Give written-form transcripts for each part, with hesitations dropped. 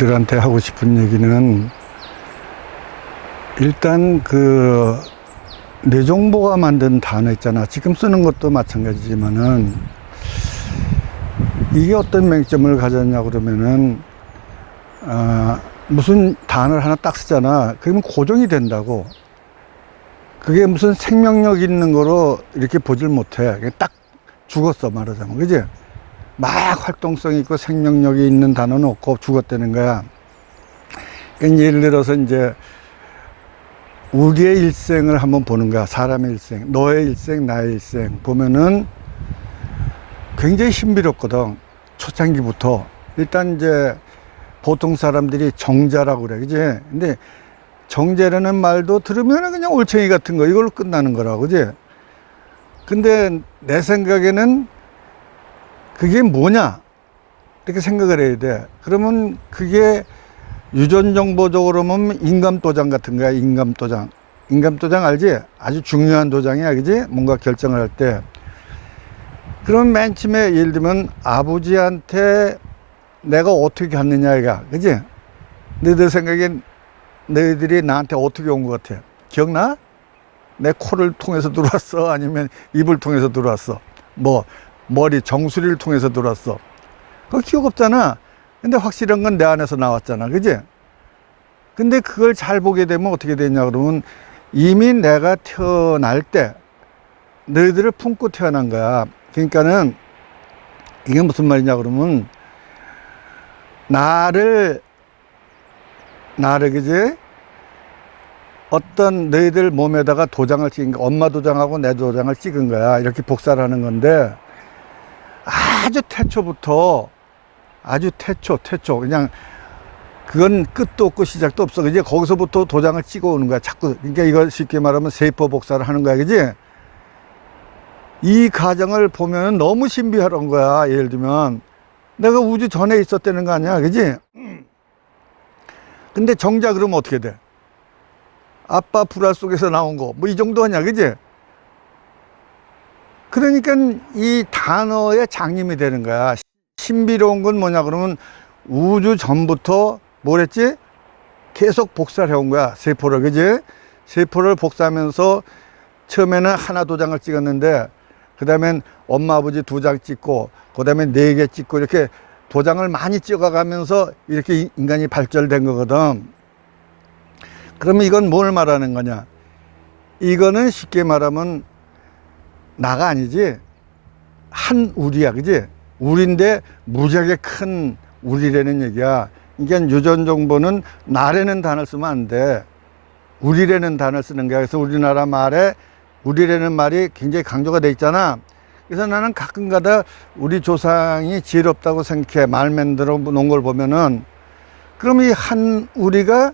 너희들한테 하고 싶은 얘기는 일단 뇌정보가 만든 단어 있잖아. 지금 쓰는 것도 마찬가지지만은 이게 어떤 맹점을 가졌냐 그러면은 무슨 단어를 하나 딱 쓰잖아. 그러면 고정이 된다고. 그게 무슨 생명력 있는 거로 이렇게 보질 못해. 그냥 딱 죽었어, 말하자면. 그지? 막 활동성 있고 생명력이 있는 단어는 없고 죽었다는 거야. 그러니까 예를 들어서 이제 우리의 일생을 한번 보는 거야. 사람의 일생, 너의 일생, 나의 일생 보면은 굉장히 신비롭거든. 초창기부터. 일단 이제 보통 사람들이 정자라고 그래. 그지? 근데 정제라는 말도 들으면 그냥 올챙이 같은 거, 이걸로 끝나는 거라고. 그지? 근데 내 생각에는 그게 뭐냐? 이렇게 생각을 해야 돼. 그러면 그게 유전정보적으로 보면 인감도장 같은 거야. 인감도장. 인감도장 알지? 아주 중요한 도장이야. 그지? 뭔가 결정을 할 때. 그럼 맨 처음에 예를 들면 아버지한테 내가 어떻게 갔느냐 이가. 그지? 너희들 생각엔 너희들이 나한테 어떻게 온 것 같아? 기억나? 내 코를 통해서 들어왔어? 아니면 입을 통해서 들어왔어? 뭐 머리 정수리를 통해서 들어왔어? 그거 기억 없잖아. 근데 확실한 건 내 안에서 나왔잖아. 그지? 근데 그걸 잘 보게 되면 어떻게 되냐 그러면 이미 내가 태어날 때 너희들을 품고 태어난 거야. 그러니까는 이게 무슨 말이냐 그러면 나를 그지? 어떤 너희들 몸에다가 도장을 찍은 거, 엄마 도장하고 내 도장을 찍은 거야. 이렇게 복사를 하는 건데 아주 태초부터 아주 태초 그냥 그건 끝도 없고 시작도 없어. 이제 거기서부터 도장을 찍어 오는 거야. 자꾸. 그러니까 이걸 쉽게 말하면 세포 복사를 하는 거야. 그지? 이 과정을 보면 너무 신비한 거야. 예를 들면 내가 우주 전에 있었다는 거 아니야. 그지? 근데 정작 그러면 어떻게 돼? 아빠 불알 속에서 나온 거 뭐 이 정도 하냐. 그지? 그러니까 이 단어의 장님이 되는 거야. 신비로운 건 뭐냐 그러면 우주 전부터 뭐랬지? 계속 복사를 해온 거야. 세포를. 그지? 세포를 복사하면서 처음에는 하나 도장을 찍었는데 그 다음엔 엄마 아버지 2장 찍고 그 다음에 4개 찍고 이렇게 도장을 많이 찍어가면서 이렇게 인간이 발전된 거거든. 그러면 이건 뭘 말하는 거냐? 이거는 쉽게 말하면 나가 아니지 한 우리야. 그지? 우리인데 무지하게 큰 우리라는 얘기야. 그러니까 유전 정보는 나라는 단어를 쓰면 안 돼. 우리라는 단어를 쓰는 거야. 그래서 우리나라 말에 우리라는 말이 굉장히 강조가 돼 있잖아. 그래서 나는 가끔가다 우리 조상이 지혜롭다고 생각해. 말 만들어 놓은 걸 보면은 그럼 이 한 우리가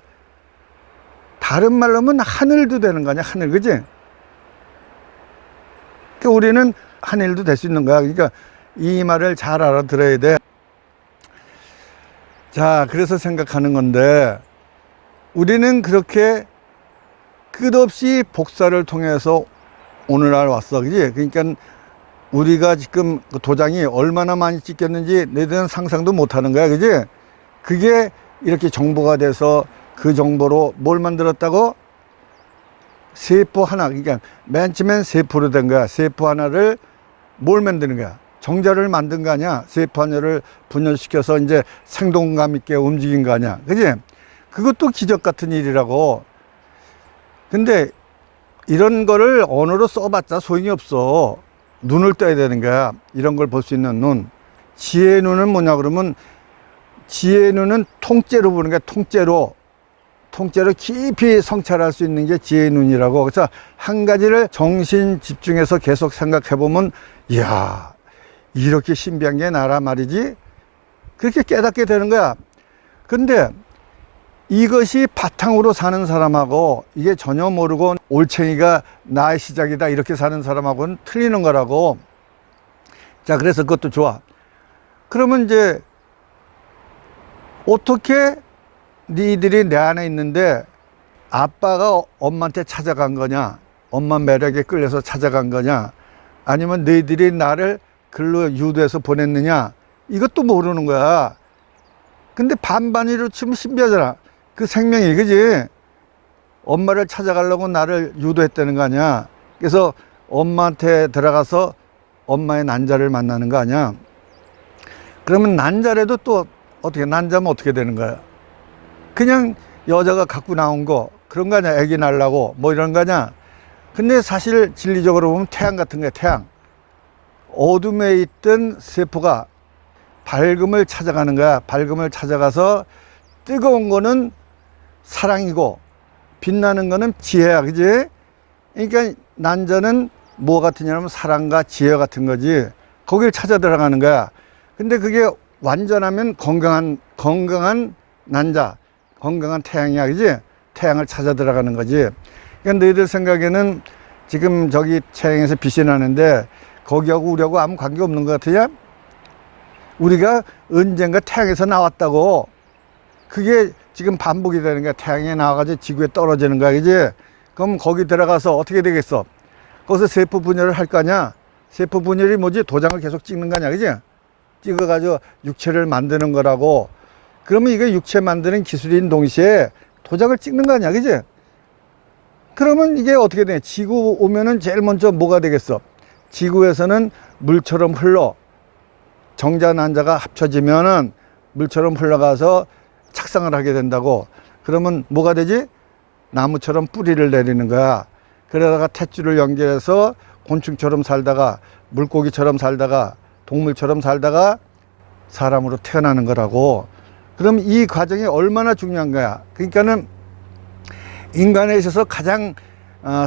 다른 말로 하면 하늘도 되는 거 아니야. 하늘. 그지? 그러니까 우리는 하늘도 될 수 있는 거야. 그러니까 이 말을 잘 알아들어야 돼. 자, 그래서 생각하는 건데 우리는 그렇게 끝없이 복사를 통해서 오늘날 왔어. 그지? 그러니까 우리가 지금 그 도장이 얼마나 많이 찍혔는지 너희들은 상상도 못 하는 거야. 그지? 그게 이렇게 정보가 돼서 그 정보로 뭘 만들었다고? 세포 하나. 그러니까 맨 처음엔 세포로 된 거야. 세포 하나를 뭘 만드는 거야? 정자를 만든 거 아니야? 세포 하나를 분열시켜서 이제 생동감 있게 움직인 거 아니야? 그지? 그것도 기적 같은 일이라고. 근데 이런 거를 언어로 써봤자 소용이 없어. 눈을 떠야 되는 거야. 이런 걸 볼 수 있는 눈. 지혜의 눈은 뭐냐 그러면 지혜의 눈은 통째로 보는 거야. 통째로 깊이 성찰할 수 있는 게 지혜의 눈이라고. 그래서 한 가지를 정신 집중해서 계속 생각해 보면 이야, 이렇게 신비한 게 나라 말이지. 그렇게 깨닫게 되는 거야. 근데 이것이 바탕으로 사는 사람하고 이게 전혀 모르고 올챙이가 나의 시작이다 이렇게 사는 사람하고는 틀리는 거라고. 자, 그래서 그것도 좋아. 그러면 이제 어떻게 니들이 내 안에 있는데 아빠가 엄마한테 찾아간 거냐, 엄마 매력에 끌려서 찾아간 거냐, 아니면 너희들이 나를 글로 유도해서 보냈느냐, 이것도 모르는 거야. 근데 반반이로 치면 신비하잖아. 그 생명이, 그지? 엄마를 찾아가려고 나를 유도했다는 거 아니야. 그래서 엄마한테 들어가서 엄마의 난자를 만나는 거 아니야. 그러면 난자래도 또 어떻게, 난자면 어떻게 되는 거야? 그냥 여자가 갖고 나온 거 그런 거 아니야. 애기 낳으려고 뭐 이런 거 아니야. 근데 사실 진리적으로 보면 태양 같은 거야. 태양. 어둠에 있던 세포가 밝음을 찾아가는 거야. 밝음을 찾아가서 뜨거운 거는 사랑이고 빛나는 거는 지혜야. 그지? 그러니까 난자는 뭐 같으냐면 사랑과 지혜 같은 거지. 거길 찾아 들어가는 거야. 근데 그게 완전하면 건강한 난자, 건강한 태양이야. 그지? 태양을 찾아 들어가는 거지. 그러니까 너희들 생각에는 지금 저기 태양에서 빛이 나는데 거기하고 우리하고 아무 관계 없는 것 같으냐? 우리가 언젠가 태양에서 나왔다고. 그게 지금 반복이 되는 거야. 태양에 나와가지고 지구에 떨어지는 거야. 그지? 그럼 거기 들어가서 어떻게 되겠어? 거기서 세포 분열을 할 거 아니야? 세포 분열이 뭐지? 도장을 계속 찍는 거 아니야? 그지? 찍어가지고 육체를 만드는 거라고. 그러면 이게 육체 만드는 기술인 동시에 도장을 찍는 거 아니야? 그지? 그러면 이게 어떻게 돼? 지구 오면은 제일 먼저 뭐가 되겠어? 지구에서는 물처럼 흘러. 정자, 난자가 합쳐지면은 물처럼 흘러가서 착상을 하게 된다고. 그러면 뭐가 되지? 나무처럼 뿌리를 내리는 거야. 그러다가 탯줄을 연결해서 곤충처럼 살다가 물고기처럼 살다가 동물처럼 살다가 사람으로 태어나는 거라고. 그럼 이 과정이 얼마나 중요한 거야. 그러니까는 인간에 있어서 가장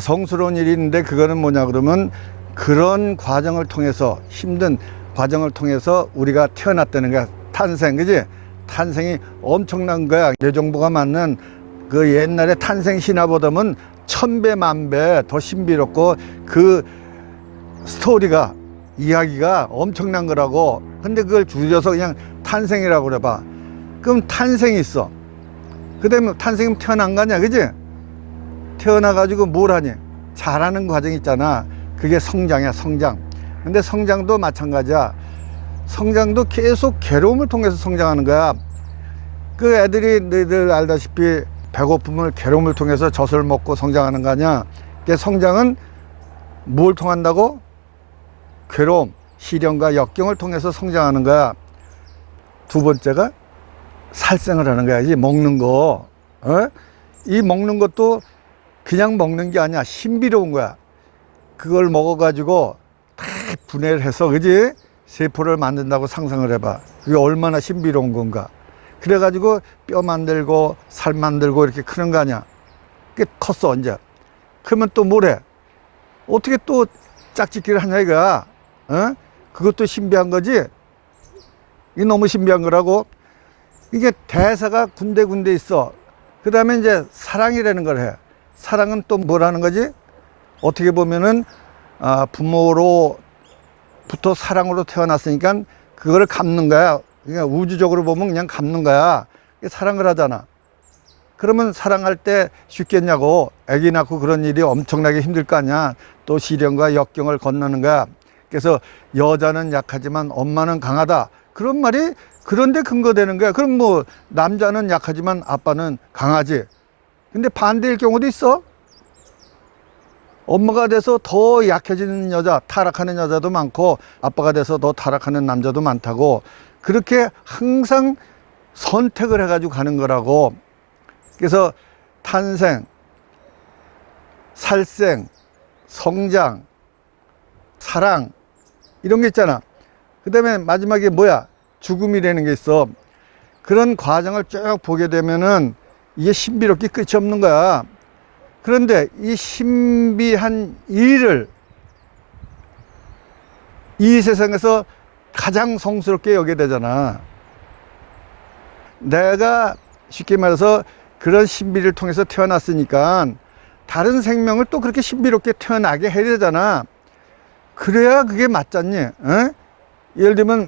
성스러운 일이 있는데 그거는 뭐냐 그러면 그런 과정을 통해서, 힘든 과정을 통해서 우리가 태어났다는 거야. 탄생, 그지? 탄생이 엄청난 거야. 뇌정보가 맞는 그 옛날에 탄생 신화보다는 1000배, 10,000배 더 신비롭고 그 스토리가, 이야기가 엄청난 거라고. 근데 그걸 줄여서 그냥 탄생이라고 그래 봐. 그럼 탄생이 있어. 그 다음에 탄생이면 태어난 거 아니야, 그지? 태어나가지고 뭘 하니? 자라는 과정이 있잖아. 그게 성장이야, 성장. 근데 성장도 마찬가지야. 성장도 계속 괴로움을 통해서 성장하는 거야. 그 애들이 너희들 알다시피 배고픔을, 괴로움을 통해서 젖을 먹고 성장하는 거 아니야. 그 성장은 뭘 통한다고? 괴로움, 시련과 역경을 통해서 성장하는 거야. 두 번째가 살생을 하는 거야. 이 먹는 거. 이 먹는 것도 그냥 먹는 게 아니야. 신비로운 거야. 그걸 먹어가지고 다 분해를 해서, 그지? 세포를 만든다고 상상을 해봐. 그게 얼마나 신비로운 건가. 그래가지고 뼈 만들고 살 만들고 이렇게 크는 거 아니야. 그게 컸어, 이제. 그러면 또 뭘 해? 어떻게 또 짝짓기를 하냐, 이거야. 그것도 신비한 거지? 이게 너무 신비한 거라고. 이게 대사가 군데군데 있어. 그 다음에 이제 사랑이라는 걸 해. 사랑은 또 뭐라는 거지? 어떻게 보면은 부모로부터 사랑으로 태어났으니까 그거를 갚는 거야. 그러니까 우주적으로 보면 그냥 갚는 거야. 사랑을 하잖아. 그러면 사랑할 때 쉽겠냐고. 아기 낳고 그런 일이 엄청나게 힘들 거 아니야. 또 시련과 역경을 건너는 거야. 그래서 여자는 약하지만 엄마는 강하다. 그런 말이 그런데 근거되는 거야. 그럼 뭐 남자는 약하지만 아빠는 강하지. 근데 반대일 경우도 있어. 엄마가 돼서 더 약해지는 여자, 타락하는 여자도 많고 아빠가 돼서 더 타락하는 남자도 많다고. 그렇게 항상 선택을 해가지고 가는 거라고. 그래서 탄생, 살생, 성장, 사랑 이런 게 있잖아. 그 다음에 마지막에 뭐야? 죽음이라는 게 있어. 그런 과정을 쭉 보게 되면은 이게 신비롭게 끝이 없는 거야. 그런데 이 신비한 일을 이 세상에서 가장 성스럽게 여겨야 되잖아. 내가 쉽게 말해서 그런 신비를 통해서 태어났으니까 다른 생명을 또 그렇게 신비롭게 태어나게 해야 되잖아. 그래야 그게 맞잖니. 예를 들면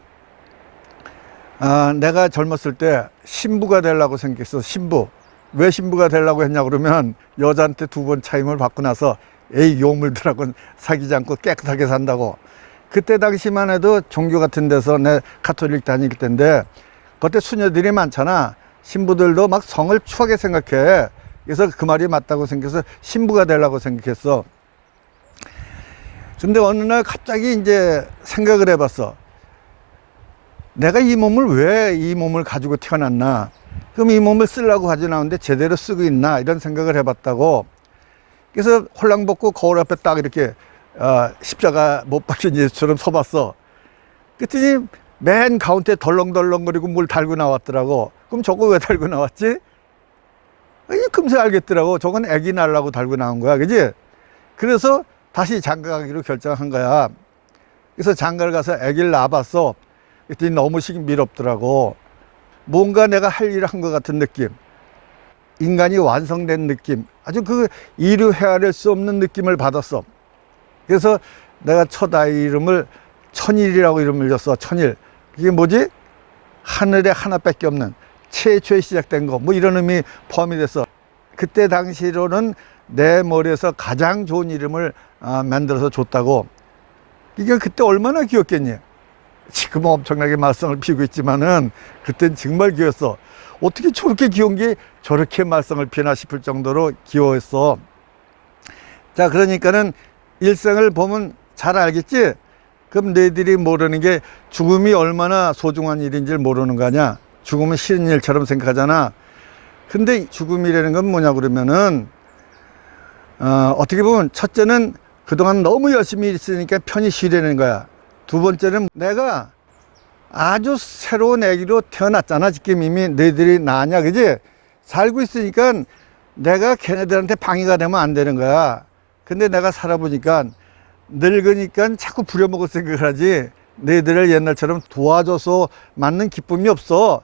내가 젊었을 때 신부가 되려고 생각했어. 신부. 왜 신부가 되려고 했냐 그러면 여자한테 2번 차임을 받고 나서 에이 요물들하고는 사귀지 않고 깨끗하게 산다고. 그때 당시만 해도 종교 같은 데서 내 가톨릭 다닐 때인데 그때 수녀들이 많잖아. 신부들도 막 성을 추하게 생각해. 그래서 그 말이 맞다고 생각해서 신부가 되려고 생각했어. 근데 어느 날 갑자기 이제 생각을 해봤어. 내가 이 몸을 왜 이 몸을 가지고 태어났나? 그럼 이 몸을 쓰려고 가지고 나오는데 제대로 쓰고 있나? 이런 생각을 해봤다고. 그래서 홀랑 벗고 거울 앞에 딱 이렇게 십자가 못 박힌 예수처럼 서봤어. 그랬더니 맨 가운데 덜렁덜렁거리고 뭘 달고 나왔더라고. 그럼 저거 왜 달고 나왔지? 금세 알겠더라고. 저건 애기 낳으려고 달고 나온 거야. 그지? 그래서 다시 장가 가기로 결정한 거야. 그래서 장가를 가서 애기를 낳아봤어. 그랬더니 너무 신비롭더라고. 뭔가 내가 할 일을 한 것 같은 느낌. 인간이 완성된 느낌. 아주 그 이루 헤아릴 수 없는 느낌을 받았어. 그래서 내가 첫 아이 이름을 천일이라고 이름을 줬어. 천일. 그게 뭐지? 하늘에 하나밖에 없는 최초에 시작된 거. 뭐 이런 의미 포함이 됐어. 그때 당시로는 내 머리에서 가장 좋은 이름을 만들어서 줬다고. 이게 그때 얼마나 귀엽겠니? 지금은 엄청나게 말썽을 피우고 있지만은 그땐 정말 귀여웠어. 어떻게 저렇게 귀여운 게 저렇게 말썽을 피나 싶을 정도로 귀여웠어. 자, 그러니까는 일생을 보면 잘 알겠지? 그럼 너희들이 모르는 게 죽음이 얼마나 소중한 일인지를 모르는 거 아니야? 죽음은 싫은 일처럼 생각하잖아. 근데 죽음이라는 건 뭐냐 그러면은 어떻게 보면 첫째는 그동안 너무 열심히 있으니까 편히 쉬려는 거야. 두 번째는 내가 아주 새로운 애기로 태어났잖아. 지금 이미 너희들이 나냐, 그지? 살고 있으니까 내가 걔네들한테 방해가 되면 안 되는 거야. 근데 내가 살아보니까 늙으니까 자꾸 부려먹을 생각을 하지. 너희들을 옛날처럼 도와줘서 맞는 기쁨이 없어.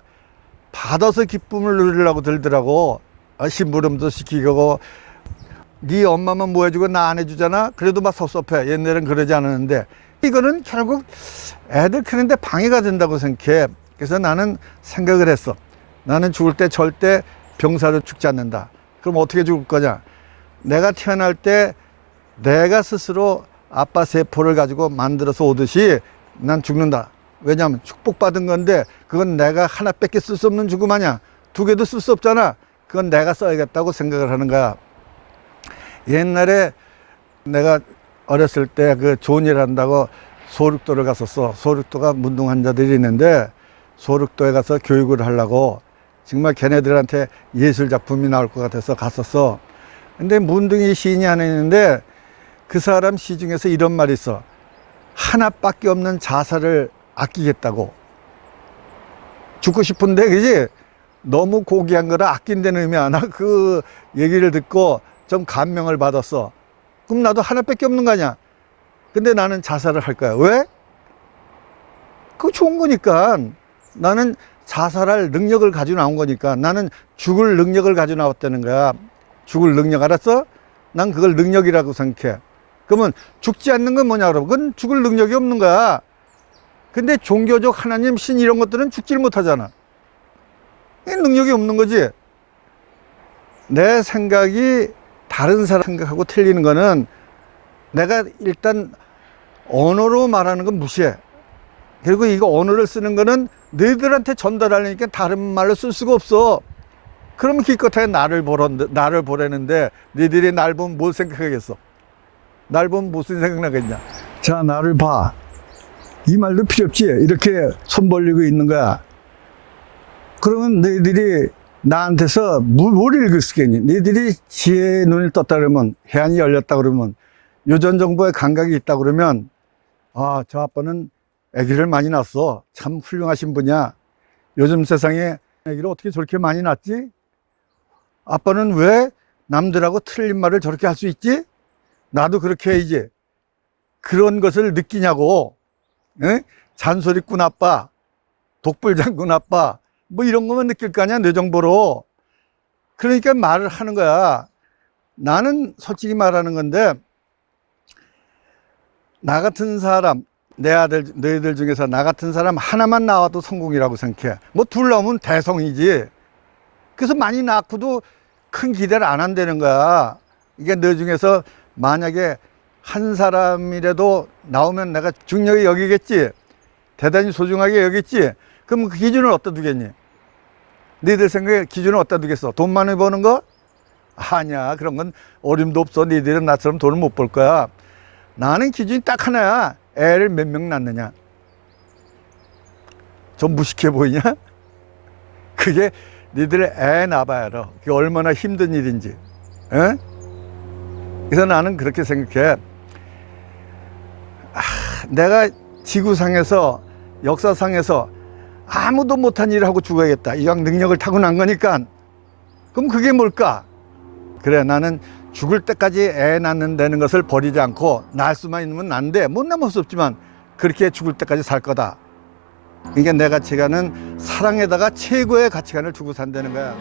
받아서 기쁨을 누리려고 들더라고. 심부름도 시키고 네 엄마만 뭐 해주고 나 안 해주잖아. 그래도 막 섭섭해. 옛날엔 그러지 않았는데 이거는 결국 애들 크는데 방해가 된다고 생각해. 그래서 나는 생각을 했어. 나는 죽을 때 절대 병사로 죽지 않는다. 그럼 어떻게 죽을 거냐? 내가 태어날 때 내가 스스로 아빠 세포를 가지고 만들어서 오듯이 난 죽는다. 왜냐하면 축복받은 건데 그건 내가 하나밖에 쓸 수 없는 죽음 아니야. 두 개도 쓸 수 없잖아. 그건 내가 써야겠다고 생각을 하는 거야. 옛날에 내가 어렸을 때 그 좋은 일 한다고 소륙도를 갔었어. 소륙도가 문둥 환자들이 있는데 소륙도에 가서 교육을 하려고 정말 걔네들한테 예술 작품이 나올 것 같아서 갔었어. 근데 문둥이 시인이 하나 있는데 그 사람 시 중에서 이런 말이 있어. 하나밖에 없는 자살을 아끼겠다고. 죽고 싶은데, 그지? 너무 고귀한 거라 아낀다는 의미 아나? 그 얘기를 듣고 좀 감명을 받았어. 그럼 나도 하나밖에 없는 거 아니야? 근데 나는 자살을 할 거야. 왜? 그거 좋은 거니까. 나는 자살할 능력을 가지고 나온 거니까. 나는 죽을 능력을 가지고 나왔다는 거야. 죽을 능력, 알았어? 난 그걸 능력이라고 생각해. 그러면 죽지 않는 건 뭐냐 그러면 그건 죽을 능력이 없는 거야. 근데 종교적 하나님, 신 이런 것들은 죽지를 못하잖아. 능력이 없는 거지. 내 생각이 다른 사람 생각하고 틀리는 거는 내가 일단 언어로 말하는 건 무시해. 그리고 이거 언어를 쓰는 거는 너희들한테 전달하려니까 다른 말로 쓸 수가 없어. 그러면 기껏해 나를 보라는데 너희들이 날 보면 뭘 생각하겠어? 날 보면 무슨 생각나겠냐? 자, 나를 봐. 이 말도 필요 없지. 이렇게 손 벌리고 있는 거야. 그러면 너희들이 나한테서 뭘 읽을 수 있겠니? 너희들이 지혜의 눈을 떴다 그러면, 해안이 열렸다 그러면, 유전 정보에 감각이 있다 그러면, 아, 저 아빠는 아기를 많이 낳았어. 참 훌륭하신 분이야. 요즘 세상에 아기를 어떻게 저렇게 많이 낳지? 아빠는 왜 남들하고 틀린 말을 저렇게 할 수 있지? 나도 그렇게 해야지. 그런 것을 느끼냐고. 에? 잔소리꾼 아빠, 독불장군 아빠, 뭐 이런 것만 느낄 거 아니야, 내 정보로. 그러니까 말을 하는 거야. 나는 솔직히 말하는 건데, 나 같은 사람, 내 아들, 너희들 중에서 나 같은 사람 하나만 나와도 성공이라고 생각해. 뭐 둘 나오면 대성이지. 그래서 많이 낳고도 큰 기대를 안 한다는 거야. 이게 너 중에서 만약에 한 사람이라도 나오면 내가 중요하게 여기겠지. 대단히 소중하게 여기겠지. 그럼 그 기준을 어디다 두겠니? 너희들 생각에 기준을 어디다 두겠어? 돈 많이 버는 거? 아니야. 그런 건 어림도 없어. 너희들은 나처럼 돈을 못 벌 거야. 나는 기준이 딱 하나야. 애를 몇 명 낳느냐. 좀 무식해 보이냐? 그게 너희들 애 낳아봐야 알아. 그게 얼마나 힘든 일인지. 에? 그래서 나는 그렇게 생각해. 내가 지구상에서, 역사상에서 아무도 못한 일을 하고 죽어야겠다. 이왕 능력을 타고난 거니까. 그럼 그게 뭘까? 그래, 나는 죽을 때까지 애 낳는다는 것을 버리지 않고 낳을 수만 있으면 난데 못 낳을 수 없지만 그렇게 죽을 때까지 살 거다. 그러니까 내 가치관은 사랑에다가 최고의 가치관을 주고 산다는 거야.